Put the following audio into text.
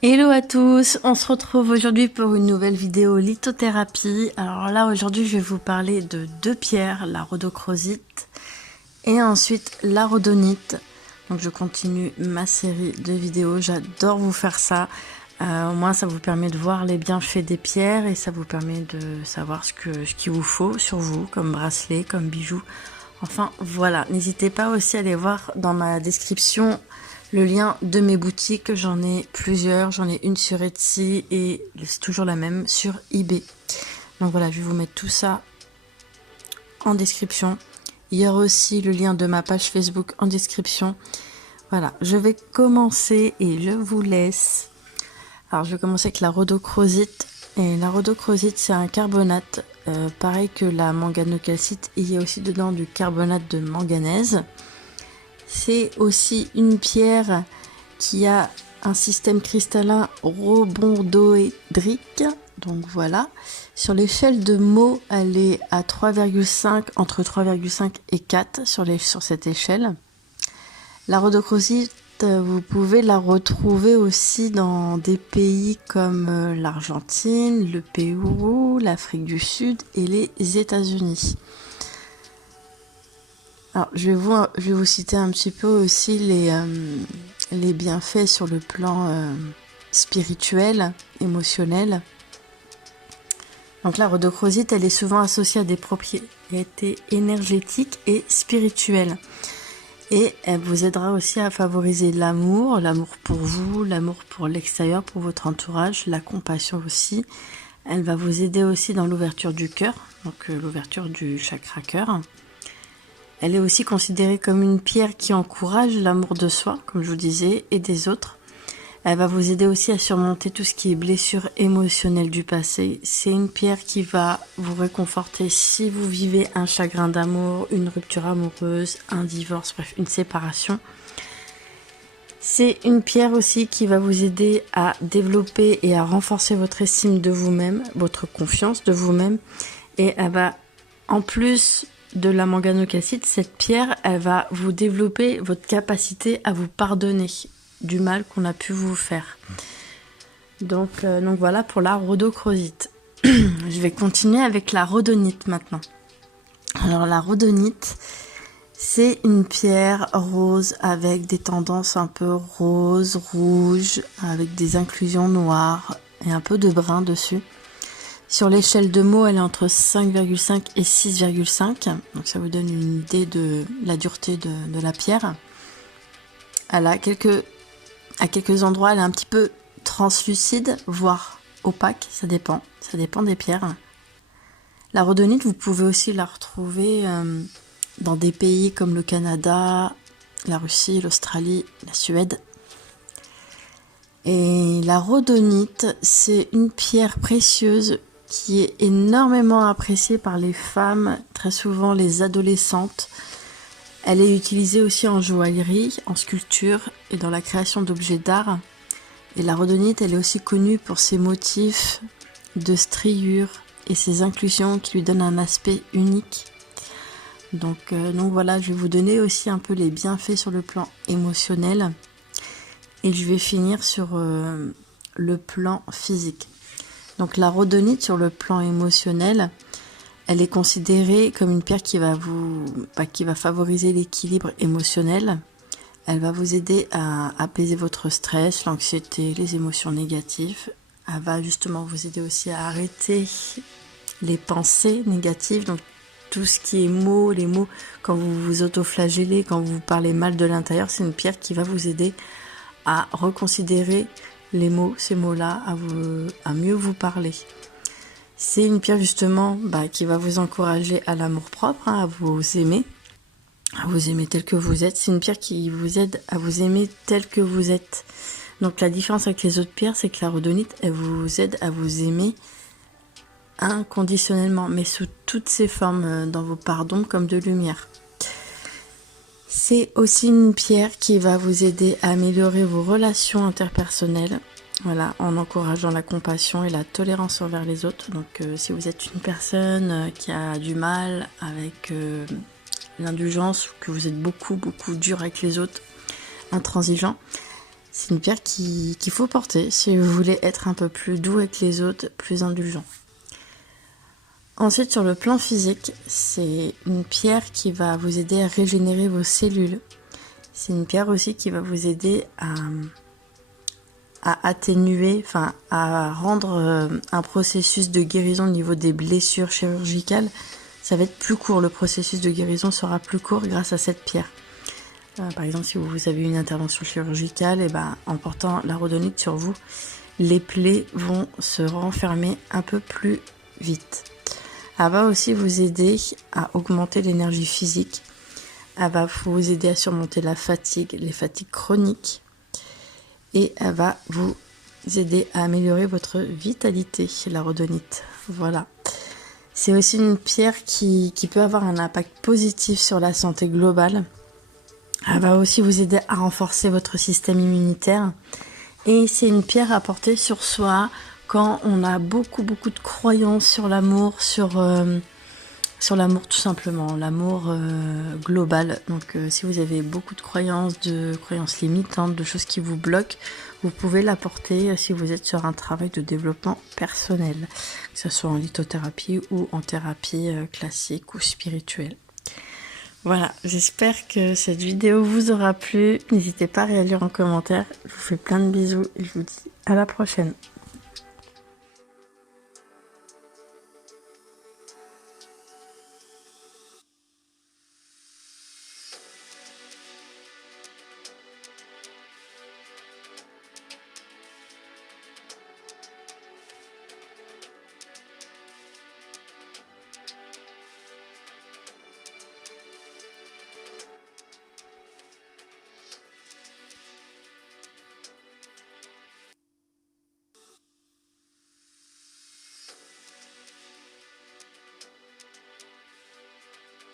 Hello à tous, on se retrouve aujourd'hui pour une nouvelle vidéo lithothérapie. Alors là aujourd'hui je vais vous parler de deux pierres, la rhodochrosite et ensuite la rhodonite. Donc je continue ma série de vidéos, j'adore vous faire ça. Au moins ça vous permet de voir les bienfaits des pierres et ça vous permet de savoir ce qu'il vous faut sur vous comme bracelet, comme bijoux. Enfin voilà, n'hésitez pas aussi à aller voir dans ma description le lien de mes boutiques. J'en ai plusieurs, j'en ai une sur Etsy et c'est toujours la même sur eBay. Donc voilà, je vais vous mettre tout ça en description. Il y aura aussi le lien de ma page Facebook en description. Voilà, je vais commencer et je vous laisse. Alors je vais commencer avec la rhodochrosite. Et la rhodochrosite c'est un carbonate. Pareil que la manganocalcite, il y a aussi dedans du carbonate de manganèse. C'est aussi une pierre qui a un système cristallin rhomboédrique. Donc voilà. Sur l'échelle de Mohs, elle est à 3,5, entre 3,5 et 4 sur cette échelle. La rhodochrosite, vous pouvez la retrouver aussi dans des pays comme l'Argentine, le Pérou, l'Afrique du Sud et les États-Unis. Alors, je vais vous citer un petit peu aussi les bienfaits sur le plan spirituel, émotionnel. Donc la rhodochrosite, elle est souvent associée à des propriétés énergétiques et spirituelles. Et elle vous aidera aussi à favoriser l'amour pour vous, l'amour pour l'extérieur, pour votre entourage, la compassion aussi. Elle va vous aider aussi dans l'ouverture du cœur, donc l'ouverture du chakra cœur. Elle est aussi considérée comme une pierre qui encourage l'amour de soi, comme je vous disais, et des autres. Elle va vous aider aussi à surmonter tout ce qui est blessure émotionnelle du passé. C'est une pierre qui va vous réconforter si vous vivez un chagrin d'amour, une rupture amoureuse, un divorce, bref, une séparation. C'est une pierre aussi qui va vous aider à développer et à renforcer votre estime de vous-même, votre confiance de vous-même. Et elle va, en plus de la manganocalcite, cette pierre, elle va vous développer votre capacité à vous pardonner du mal qu'on a pu vous faire. Donc voilà pour la rhodochrosite. Je vais continuer avec la rhodonite maintenant. Alors la rhodonite, c'est une pierre rose avec des tendances un peu rose, rouge, avec des inclusions noires et un peu de brun dessus. Sur l'échelle de Mohs, elle est entre 5,5 et 6,5. Donc ça vous donne une idée de la dureté de la pierre. Elle a à quelques endroits, elle est un petit peu translucide, voire opaque. Ça dépend des pierres. La rhodonite, vous pouvez aussi la retrouver dans des pays comme le Canada, la Russie, l'Australie, la Suède. Et la rhodonite, c'est une pierre précieuse qui est énormément appréciée par les femmes, très souvent les adolescentes. Elle est utilisée aussi en joaillerie, en sculpture et dans la création d'objets d'art. Et la rhodonite, elle est aussi connue pour ses motifs de striures et ses inclusions qui lui donnent un aspect unique. Donc voilà, je vais vous donner aussi un peu les bienfaits sur le plan émotionnel. Et je vais finir sur le plan physique. Donc la rhodonite sur le plan émotionnel, elle est considérée comme une pierre qui va favoriser l'équilibre émotionnel. Elle va vous aider à apaiser votre stress, l'anxiété, les émotions négatives. Elle va justement vous aider aussi à arrêter les pensées négatives. Donc tout ce qui est mots, les mots, quand vous vous autoflagellez, quand vous parlez mal de l'intérieur, c'est une pierre qui va vous aider à reconsidérer les mots, ces mots-là, à mieux vous parler. C'est une pierre justement qui va vous encourager à l'amour-propre, à vous aimer tel que vous êtes. C'est une pierre qui vous aide à vous aimer tel que vous êtes. Donc la différence avec les autres pierres, c'est que la rhodonite, elle vous aide à vous aimer inconditionnellement, mais sous toutes ses formes, dans vos parts d'ombre comme de lumière. C'est aussi une pierre qui va vous aider à améliorer vos relations interpersonnelles, voilà, en encourageant la compassion et la tolérance envers les autres. Donc si vous êtes une personne qui a du mal avec l'indulgence ou que vous êtes beaucoup dur avec les autres, intransigeant, C'est une pierre qu'il faut porter si vous voulez être un peu plus doux avec les autres, plus indulgent. Ensuite, sur le plan physique, c'est une pierre qui va vous aider à régénérer vos cellules. C'est une pierre aussi qui va vous aider à atténuer, enfin à rendre un processus de guérison au niveau des blessures chirurgicales. Ça va être plus court, le processus de guérison sera plus court grâce à cette pierre. Par exemple, si vous avez une intervention chirurgicale, et en portant la rhodonite sur vous, les plaies vont se renfermer un peu plus vite. Elle va aussi vous aider à augmenter l'énergie physique. Elle va vous aider à surmonter la fatigue, les fatigues chroniques. Et elle va vous aider à améliorer votre vitalité, la rhodonite. Voilà. C'est aussi une pierre qui peut avoir un impact positif sur la santé globale. Elle va aussi vous aider à renforcer votre système immunitaire. Et c'est une pierre à porter sur soi quand on a beaucoup de croyances sur l'amour, sur l'amour tout simplement, l'amour global. Donc si vous avez beaucoup de croyances limitantes, de choses qui vous bloquent, vous pouvez la porter si vous êtes sur un travail de développement personnel, que ce soit en lithothérapie ou en thérapie classique ou spirituelle. Voilà, j'espère que cette vidéo vous aura plu. N'hésitez pas à réagir en commentaire. Je vous fais plein de bisous et je vous dis à la prochaine.